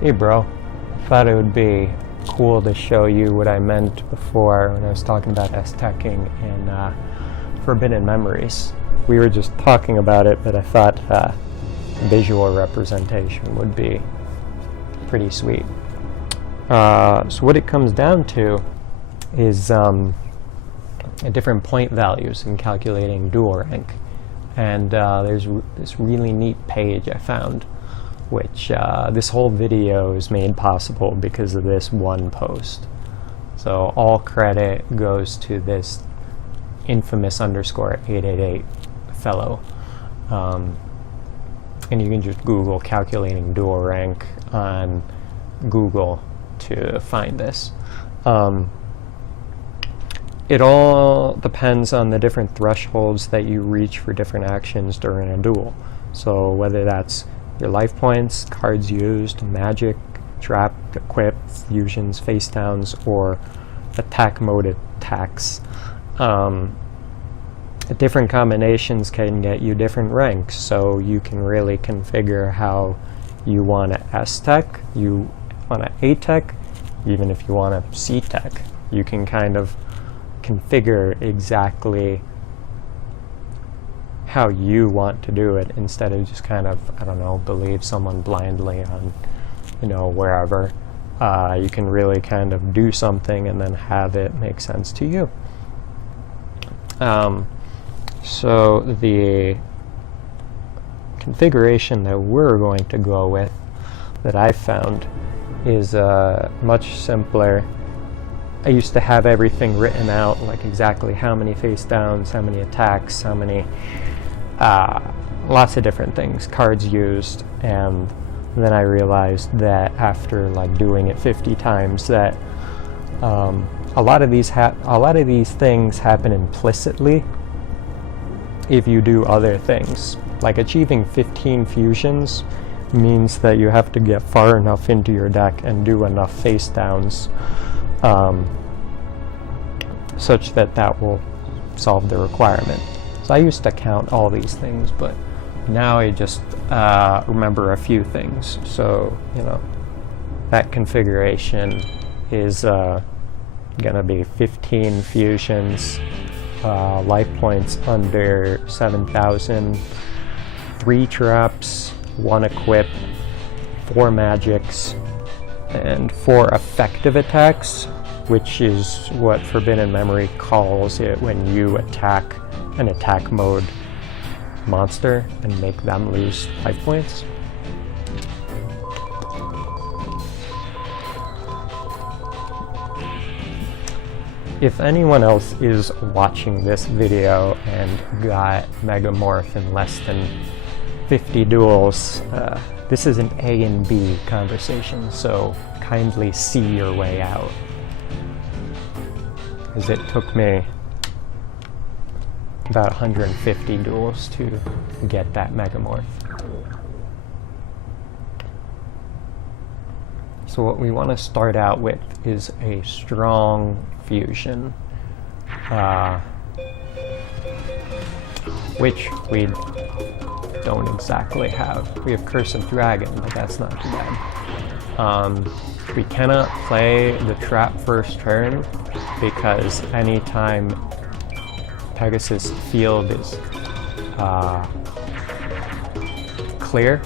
Hey bro, I thought it would be cool to show you what I meant before when I was talking about S-TECing and Forbidden Memories. We were just talking about it, but I thought visual representation would be pretty sweet. So what it comes down to is different point values in calculating duel rank. And there's this really neat page I found, which this whole video is made possible because of this one post. So all credit goes to this infamous _888 fellow. And you can just Google calculating duel rank on Google to find this. It all depends on the different thresholds that you reach for different actions during a duel. So whether that's your life points, cards used, magic, trap, equip, fusions, face downs, or attack mode attacks. Different combinations can get you different ranks, so you can really configure how you want to S-TEC, you want to A-TEC, even if you want to C-TEC. You can kind of configure exactly how you want to do it instead of just kind of, I don't know, believe someone blindly on, wherever. You can really kind of do something and then have it make sense to you. So the configuration that we're going to go with, that I found, is much simpler. I used to have everything written out, like exactly how many face downs, how many attacks, how many, lots of different things, cards used, and then I realized that after like doing it 50 times that a lot of these things happen implicitly if you do other things. Like achieving 15 fusions means that you have to get far enough into your deck and do enough face downs such that will solve the requirement. So I used to count all these things, but now I just remember a few things. So, that configuration is gonna be 15 fusions, life points under 7,000, 3 traps, 1 equip, 4 magics, and 4 effective attacks, which is what Forbidden Memory calls it when you attack an attack mode monster and make them lose life points. If anyone else is watching this video and got Megamorph in less than 50 duels, this is an A and B conversation, so kindly see your way out. Because it took me about 150 duels to get that Megamorph. So what we want to start out with is a strong fusion, which we don't exactly have. We have Curse of Dragon, but that's not too bad. We cannot play the trap first turn because anytime Pegasus' field is clear,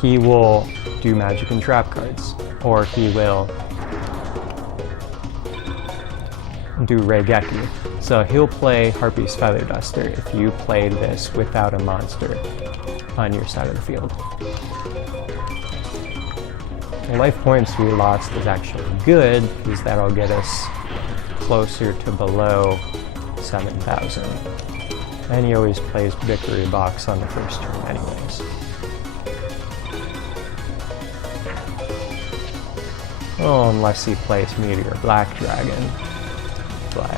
he will do magic and trap cards, or he will do Reigeki. So he'll play Harpy's Feather Duster if you play this without a monster on your side of the field. The life points we lost is actually good, because that'll get us closer to below 7,000. And he always plays Victory Box on the first turn anyways. Oh, unless he plays Meteor Black Dragon. But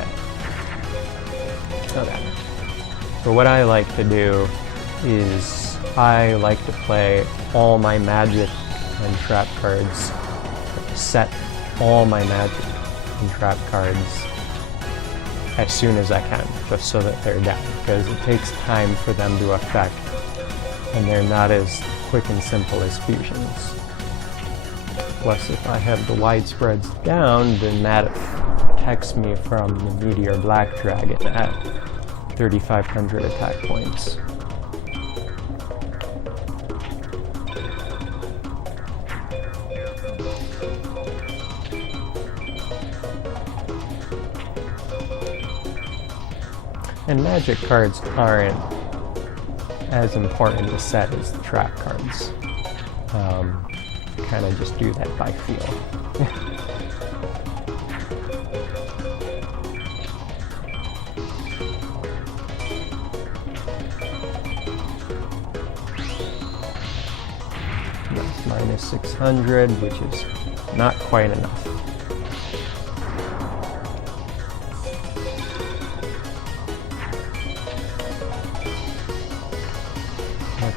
okay. So what I like to do is I like to play all my magic and trap cards, set all my magic and trap cards as soon as I can, just so that they're down, because it takes time for them to affect, and they're not as quick and simple as fusions. Plus, if I have the widespreads down, then that protects me from the Meteor Black Dragon at 3,500 attack points. And magic cards aren't as important to set as the trap cards. Kind of just do that by feel. That's minus 600, which is not quite enough.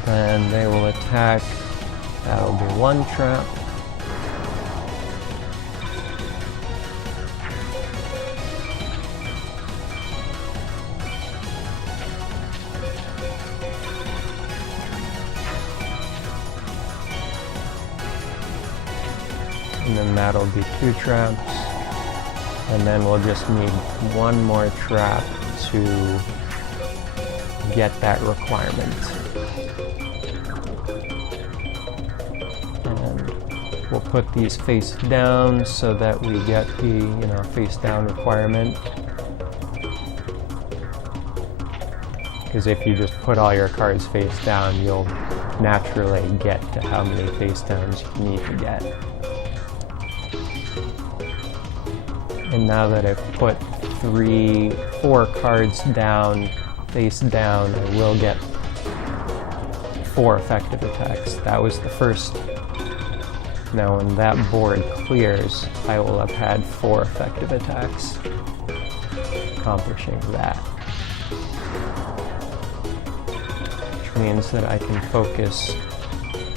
And they will attack. That'll be one trap. And then that'll be two traps. And then we'll just need one more trap to get that requirement. We'll put these face down so that we get the, face down requirement. Because if you just put all your cards face down, you'll naturally get to how many face downs you need to get. And now that I've put 4 cards down, face down, I will get 4 effective attacks. That was the first. Now when that board clears, I will have had 4 effective attacks, accomplishing that. Which means that I can focus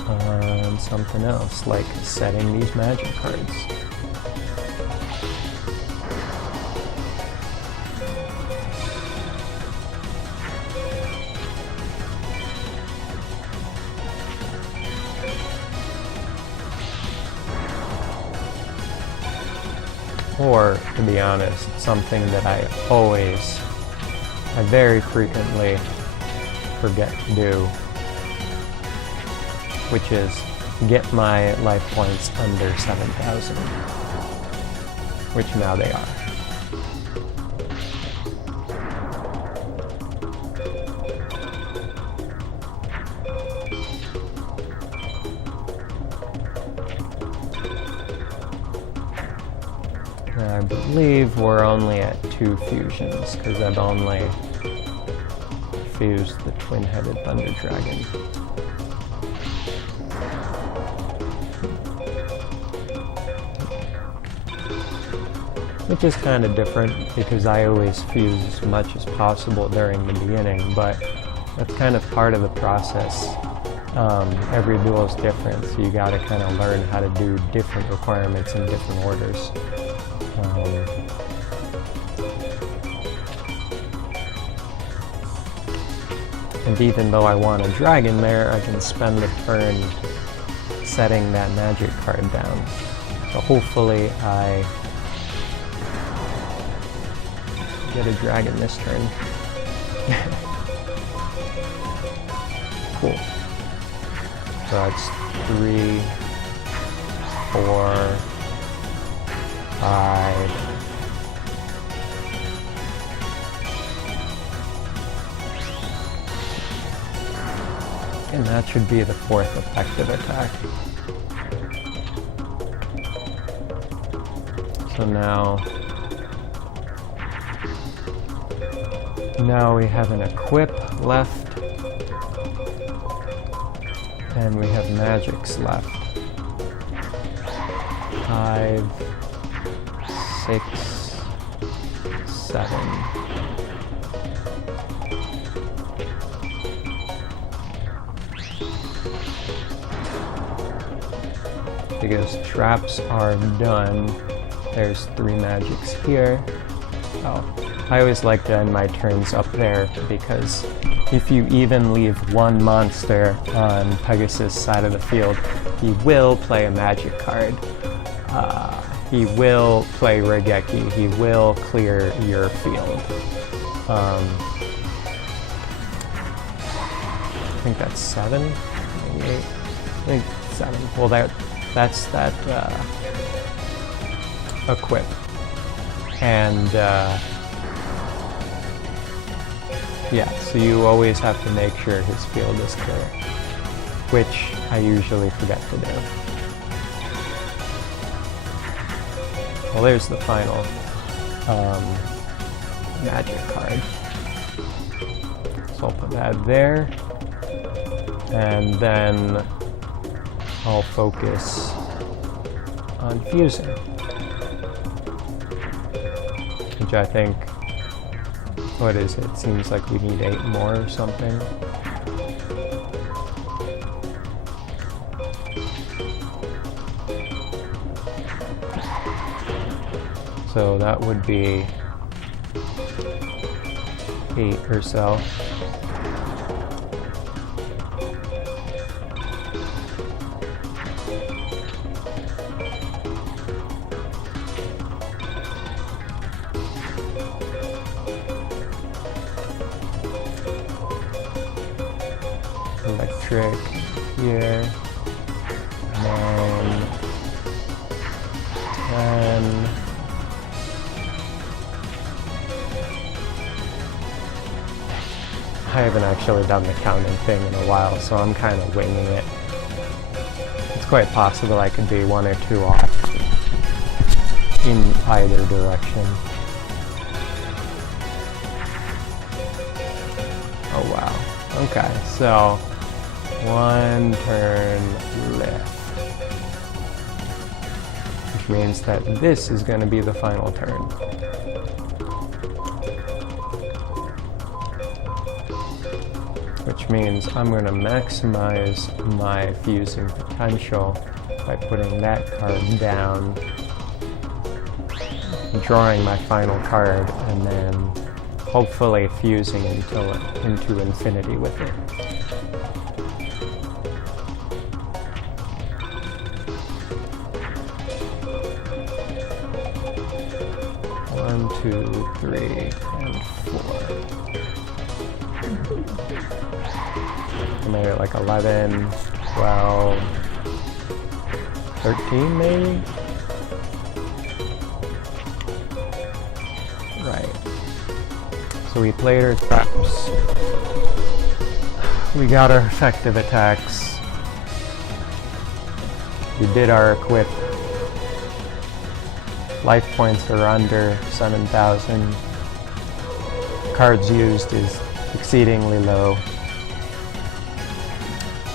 on something else, like setting these magic cards. Or, to be honest, something that I very frequently forget to do, which is get my life points under 7,000, which now they are. I believe we're only at 2 fusions, because I've only fused the twin-headed Thunder Dragon. Which is kind of different, because I always fuse as much as possible during the beginning, but that's kind of part of the process. Every duel is different, so you gotta kind of learn how to do different requirements in different orders. And even though I want a dragon there, I can spend the turn setting that magic card down. So hopefully I get a dragon this turn. Cool. So that's 3, 4, 5. And that should be the 4th effective attack. So now we have an equip left, and we have magics left. 5, 6, 7. Because traps are done, there's 3 magics here. Oh, I always like to end my turns up there because if you even leave one monster on Pegasus' side of the field, he will play a magic card. He will play Regeki. He will clear your field. I think that's 7, maybe 8. I think 7. Well, that's that equip. And yeah, so you always have to make sure his field is clear, which I usually forget to do. Well, there's the final magic card. So I'll put that there, and then I'll focus on fusing, which I think, what is it? Seems like we need 8 more or something. So that would be 8 or so. Electric here, and then 10. I haven't actually done the counting thing in a while, so I'm kind of winging it. It's quite possible I could be 1 or 2 off in either direction. Oh wow. Okay, so 1 turn left, which means that this is going to be the final turn. Which means I'm going to maximize my fusing potential by putting that card down, drawing my final card, and then hopefully fusing into infinity with it. One, 2, 3, and 4. And they're like 11, 12, 13 maybe? Right. So we played our traps. We got our effective attacks. We did our equip. Life points are under 7,000. Cards used is exceedingly low.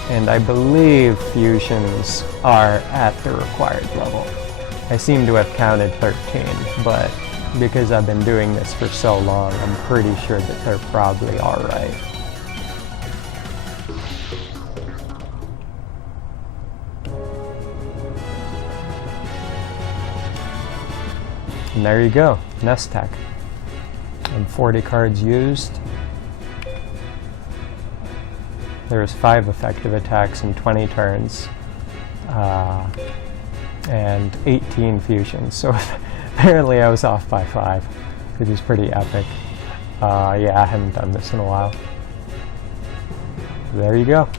And I believe fusions are at the required level. I seem to have counted 13, but because I've been doing this for so long, I'm pretty sure that they're probably alright. And there you go, S-TEC. And 40 cards used. There's 5 effective attacks in 20 turns, and 18 fusions. So apparently I was off by 5, which is pretty epic. Yeah, I haven't done this in a while. There you go.